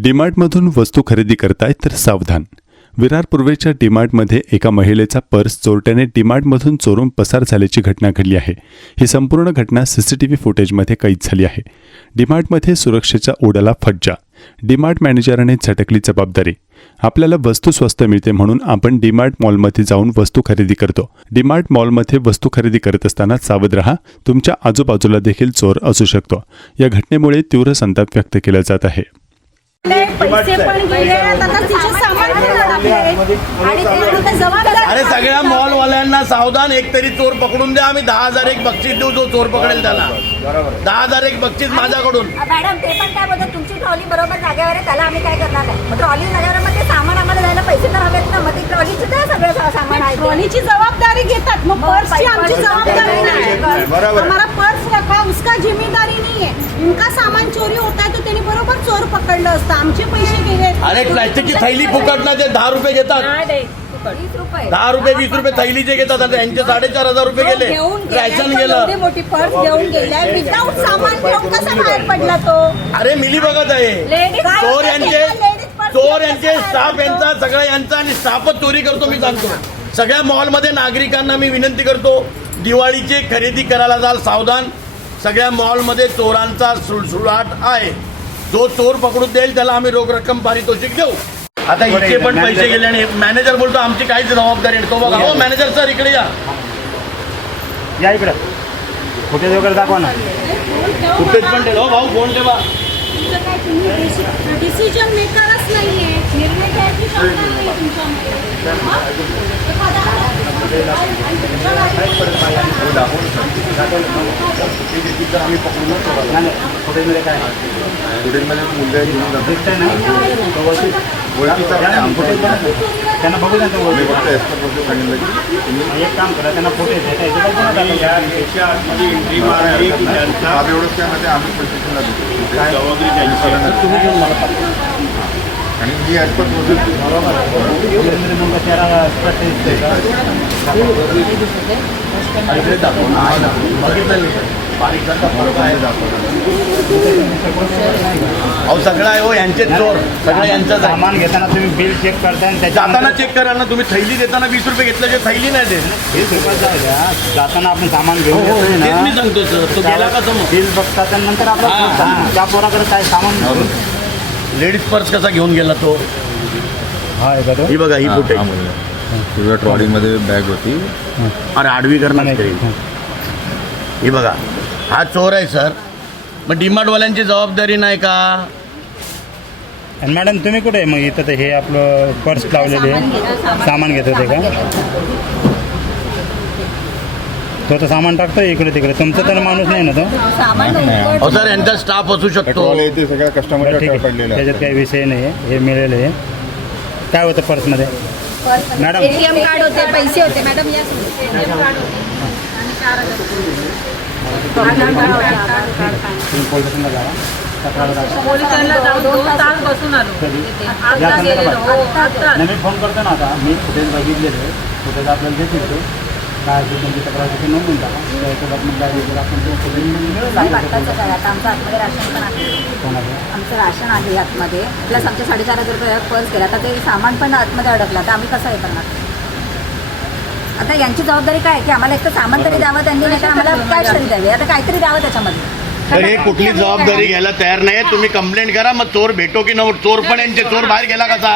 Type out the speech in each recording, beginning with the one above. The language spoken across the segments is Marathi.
डीमार्टमधून वस्तू खरेदी करताय तर सावधान. विरार पूर्वेच्या डीमार्टमध्ये एका महिलेचा पर्स चोरट्याने डीमार्टमधून चोरून पसार झाल्याची घटना घडली आहे. ही संपूर्ण घटना सीसीटीव्ही फुटेजमध्ये कैद झाली आहे. डीमार्टमध्ये सुरक्षेचा ओढाला फज्जा. डीमार्ट मॅनेजराने झटकली जबाबदारी. आपल्याला वस्तू स्वस्त मिळते म्हणून आपण डीमार्ट मॉलमध्ये जाऊन वस्तू खरेदी करतो. डीमार्ट मॉलमध्ये वस्तू खरेदी करत असताना सावध रहा. तुमच्या आजूबाजूला देखील चोर असू शकतो. या घटनेमुळे तीव्र संताप व्यक्त केला जात आहे. पैसे पण गेले आता तिचे सामान घेणार आपले आणि ते आता जबाबदार अरे सगळ्या मॉलवाल्यांना सावधान एक तरी चोर पकडून द्या. आम्ही दहा हजार एक बक्षीस देऊ जो चोर पकडेल त्याला. दहा हजार एक बक्षीस माझ्याकडून. मॅडम ते पण काय बोलतात तुमची ट्रॉली बरोबर जागेवर आहे त्याला आम्ही काय करणार नाही. मग ट्रॉली जागेवर पैसे तर हवेत ना. मग ते ट्रॉलीचे द्या सगळं सा- सामान आहे ते. ट्रॉलीची जबाबदारी घेतात. मग पर्सची आमची जबाबदारी नाही. नाही. बरोबर. हमारा पर्स रखा उसका जिम्मेदारी नहीं है उनका सामान चोरी होता है तो त्यांनी बरोबर चोर पकडलं असतं. आमचे पैसे गेले. अरे प्लॅस्टिकची थैली फुकट ना ते दहा रुपये घेतात. वीस रुपये. दहा रुपये वीस रुपये थैलीचे घेतात आता यांचे साडेचार हजार रुपये गेले. घेऊन रॅशन गेलाय, तो एवढी गेलं मोठी पर्स घेऊन गेलाय विदाऊट सामान घेऊन कसा बाहेर पडला तो? अरे मिली बघत आहे. चोर यांचे चोर यांचे स्टाफ यांचा सगळ्या यांचा आणि स्टाफच चोरी करतो मी सांगतो. सगळ्या मॉलमध्ये नागरिकांना मी विनंती करतो दिवाळीची खरेदी करायला जाल सावधान. सगळ्या मॉलमध्ये चोरांचा सुळसुळाट आहे. जो चोर पकडून देईल त्याला आम्ही रोख रक्कम पारितोषिक देऊ. आता इतके पण पैसे गेले आणि मॅनेजर बोलतो आमची काहीच जबाबदारी नाही. तो बघा हो मॅनेजर सर इकडे या. या इकडं. फुटेज वगैरे दाखवा ना. कुठेच पण ठेव. हो भाऊ फोन ठेवा. काय तुम्ही डिसिजन मेकरच नाहीये. निर्णय घ्यायची क्षमता नाहीये तुमच्यामध्ये हा? नाही नाही फुटेजमध्ये काय दिसतंय ना घेऊन ना, फुटेज बघा ना. त्यांना बघू द्या तुम्ही एक काम करा त्यांना फुटेज द्या त्याच्यात बघा दाखवा. आणि ही as per process Surendra Munga अहो सगळं आहे हो यांचे चोर. सगळं यांचंच आहे. सामान घेताना तुम्ही बिल चेक करताय आणि जाताना चेक कराल ना तुम्ही थैली देताना वीस रुपये घेतल्याचे थैली नाही दे वीस रुपये जाऊ द्या. जाताना आपण सामान घेऊन हो, येतोय तेच मी ना सांगतो सर. तो गेला का समोर? बिल बघतात आणि नंतर हा, हा. आपलं त्या पोराकडे काय सामान लेडीज पर्स कसा घेऊन गेला तो? हा तो ही बघा ही फुटे तुझ्या ट्रॉलीमध्ये बॅग होती. अरे आडवी करणार ही बघा. हा चोर आहे सर. मग डीमार्टवाल्यांची जबाबदारी नाही का? आणि मॅडम तुम्ही कुठे आहे? मग इथं तर हे आपलं पर्स लावलेले आहे सामान घेत होते का? तो तर सामान टाकतोय इकडे तिकडे. तुमचा तर माणूस नाही ना तो? सामान उघड- अहो सर यांचा स्टाफ असू शकतो. सगळ्या बरं, ठीक कस्टमरच्या आहे. त्याच्यात काही विषय नाही. आहे हे मिळेल आहे काय होतं पर्समध्ये? मॅडम. एटीएम कार्ड होते पैसे होते. मॅडम या हो नाही मी फोन करतो ना आता. मी फुटेज बघितलेले फुटेज आपल्याला देतील ते. काय असेल तुमची तक्रार तिथे नोंदवून टाका. त्या हिशोबात मग काय वेगळं आपण ते फुटेज मिळून काय आता आमचं आतमध्ये राशन पण आहे. कोणाचं? आमचं राशन आहे आतमध्ये. प्लस आमचे साडेचार हजार रुपये पर्स केला. आता ते सामान पण आतमध्ये अडकलं. तर आम्ही कसं हे करणार? आता यांची जबाबदारी काय आहे? की आम्हाला एक तर सामान तरी द्यावं त्यांनी नाही तर आम्हाला कॅश तरी द्यावी. आता काहीतरी द्यावं त्याच्यामध्ये. तर हे कुठली जबाबदारी घ्यायला तयार नाही तुम्ही कंप्लेंट करा मग चोर भेटो की नको चोर पण यांचे चोर बाहेर गेला कसा?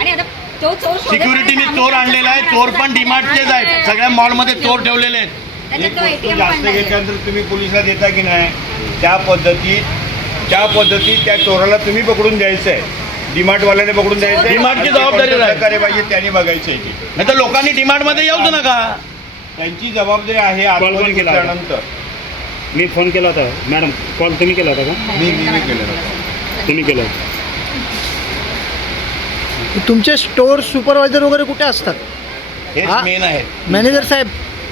आणि आता तो चोर शोधत सिक्युरिटीने नाही, चोर आम्ही आणलेला आहे चोर पण डिमार्टचेच आहेत सगळ्या मॉलमध्ये चोर ठेवलेले आहेत. त्याच्यात तो एक वस्तू ATM जास्त पण. घेतल्यानंतर तुम्ही पोलिसला देता की नाही? त्या पद्धतीत त्या पद्धतीत त्या चोराला तुम्ही पकडून द्यायचं आहे डिमार्टवाल्याने पकडून द्यायचं. आहे. डिमार्टची जबाबदारी राहील. पाहिजे त्यांनी बघायचं आहे ते. नाही तर लोकांनी डिमार्टमध्ये येऊच नका. त्यांची जबाबदारी आहे कॉल पण केला होता. घुसल्यानंतर मी फोन केला होता. मॅडम कॉल तुम्ही केला होता का? मी मी मी केलेलं तुम्ही केला होता. तुमचे स्टोअर सुपरवायझर वगैरे कुठे असतात? हेच हा. मेन आहे. मॅनेजर साहेब.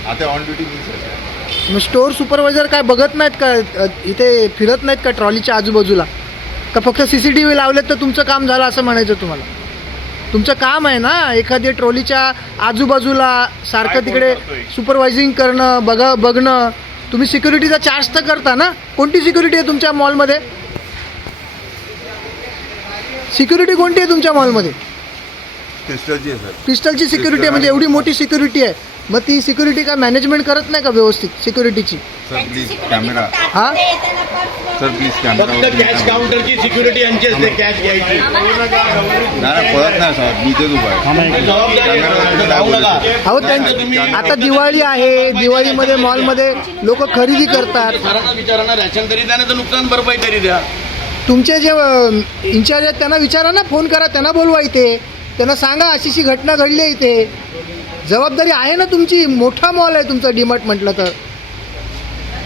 आता ऑन ड्युटी स्टोअर सुपरवायझर काय बघत नाहीत का? अ, इथे फिरत नाहीत का ट्रॉलीच्या आजूबाजूला? का फक्त सी सी टी व्ही लावलेत तर तुमचं काम झालं असं म्हणायचं तुम्हाला? तुमचं काम आहे ना एखादी ट्रॉलीच्या आजूबाजूला सारखं तिकडे? सुपरवायझिंग करणं बघा बघणं. तुम्ही सिक्युरिटीचा चार्ज तर करता ना? कोणती सिक्युरिटी आहे तुमच्या मॉलमध्ये सिक्युरिटी कोणती आहे तुमच्या मॉलमध्ये क्रिस्टलची आहे सर पिस्टलची सिक्युरिटी आहे म्हणजे एवढी मोठी सिक्युरिटी आहे. मग ती सिक्युरिटी काय मॅनेजमेंट करत नाही का व्यवस्थित सिक्युरिटीची कॅमेरा हा? सर प्लीज कॅमेरा फक्त कॅश काउंटरची सिक्युरिटी यांची असते कॅश घ्यायची. नाही पळत नाही सर मी तेच उभा आहे. जबाबदारी आहे. जाऊ नका अहो त्यांची आता दिवाळी आहे दिवाळीमध्ये मॉलमध्ये लोक खरेदी करतात. सरांना रॅशन तरी द्या नाही तर नुकसान भरपाई तरी द्या. तुमचे जे इन्चार्ज आहेत त्यांना विचारा ना फोन करा त्यांना बोलवा इथे. त्यांना सांगा अशी अशी घटना घडली आहे इथे. जबाबदारी आहे ना तुमची? मोठा मॉल आहे तुमचा डीमार्ट म्हटलं तर.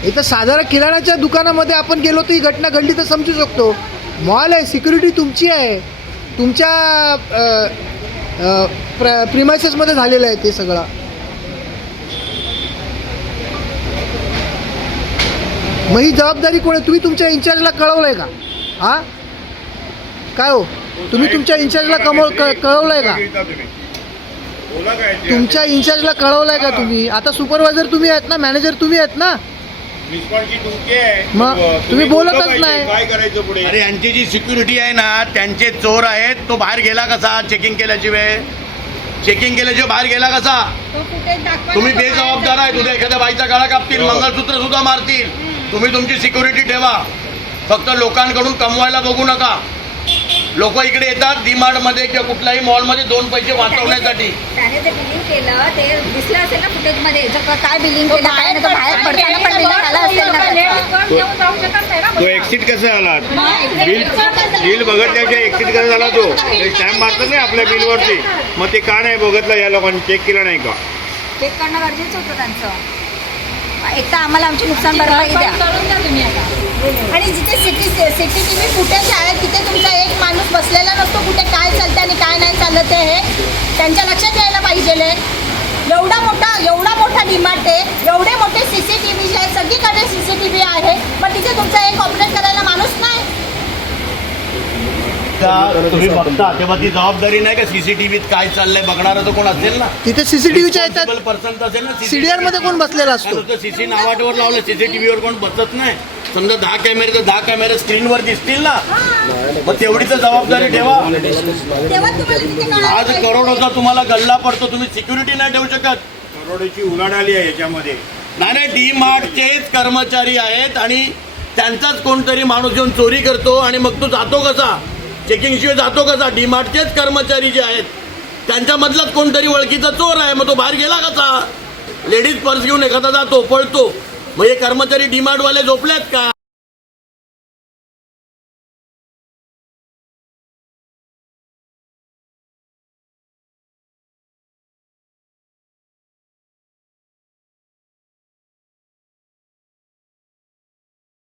इथं साधारण किराणाच्या दुकानामध्ये आपण गेलो तर ही घटना घडली तर समजू शकतो. मॉल आहे सिक्युरिटी तुमची आहे. तुमच्या प्र प्रिमायसेसमध्ये झालेलं आहे ते सगळं. मग ही जबाबदारी कोण आहे? तुम्ही तुमच्या इन्चार्जला कळवलं आहे का? हा? काय हो? तुम्ही तुमच्या इन्चार्जला कमव क- कळवलं आहे का? तुमच्या इन्चार्जला कळवलं आहे का तुम्ही? आता सुपरवायझर तुम्ही आहेत ना मॅनेजर तुम्ही आहेत ना? मग तुम्ही बोलतच. नाही. काय करायचं पुढे? अरे यांची जी सिक्युरिटी आहे ना त्यांचे चोर आहेत. तो बाहेर गेला कसा? चेकिंग केल्याची वेळ. चेकिंग केल्याशिवाय बाहेर गेला कसा? तो फुटेज दाखवा तुम्ही ना, तो बेजबाबदार आहे. तुझ्या एखाद्या बाईचा गळा कापतील मंगळसूत्र सुद्धा मारतील. तुम्ही तुमची सिक्युरिटी ठेवा. फक्त लोकांकडून कमवायला बघू नका. लोक इकडे येतात डीमार्टमध्ये किंवा कुठल्याही मॉलमध्ये दोन पैसे वाचवण्यासाठी. त्याने जे बिलिंग केलं ते दिसलं असेल ना फुटेजमध्ये जर काय बिलिंग केलं काय नाही तर बाहेर पडताना पण बिलिंग तो एक्सिट कसा आला बिल बिल बघितल्याच्या एक्सिट कसा झाला तो? स्टॅम्प मारतात नाही आपल्या बिलवरती मग ते का नाही बघितलं या लोकांनी? चेक केलं नाही का? चेक करणं गरजेचं होतं त्यांचं. एक तर आम्हाला आमची नुकसान भरपाई द्या. आणि जिथे CC CC T V footage आहे तिथे तुमचा एक माणूस बसलेला नसतो. कुठे काय चालतं आणि काय नाही चालत आहे हे त्यांच्या लक्षात यायला पाहिजे. एवढा मोठा एवढा मोठा डिमार्ट आहे. एवढे मोठे सी सी टी व्ही आहे सगळीकडे सी सी टी व्ही आहे. पण तिथे तुमचा एक ऑपरेट करायला माणूस नाही. त्या तुम्ही बघता तेव्हा ती जबाबदारी नाही का सीसीटीव्हीत काय चाललंय बघणारं तर कोण असेल ना? तिथे सीसीटीव्हीच्या येतात पर्सन असेल ना सीडीआरमध्ये कोण बसलेला असतो? सीसी नावाटवर लावलं सीसीटीव्हीवर कोण बसत नाही. समजा दहा कॅमेरे तर दहा कॅमेरे स्क्रीनवर दिसतील ना. मग तेवढी तर जबाबदारी ठेवा. आज. करोडोचा तुम्हाला गल्ला पडतो तुम्ही सिक्युरिटी नाही ठेवू शकत. करोडीची उलाढाली आहे याच्यामध्ये. नाही नाही डी मार्टचेच कर्मचारी आहेत आणि त्यांचाच कोणतरी माणूस येऊन चोरी करतो आणि मग तो जातो कसा? चेकिंगशिवाय जातो कसा? डी मार्टचेच कर्मचारी जे आहेत त्यांच्यामधलाच कोणतरी ओळखीचा चोर आहे मग तो बाहेर गेला कसा? लेडीज पर्स घेऊन एखादा जातो पळतो. मग हे कर्मचारी डी मार्टवाले झोपलेत का?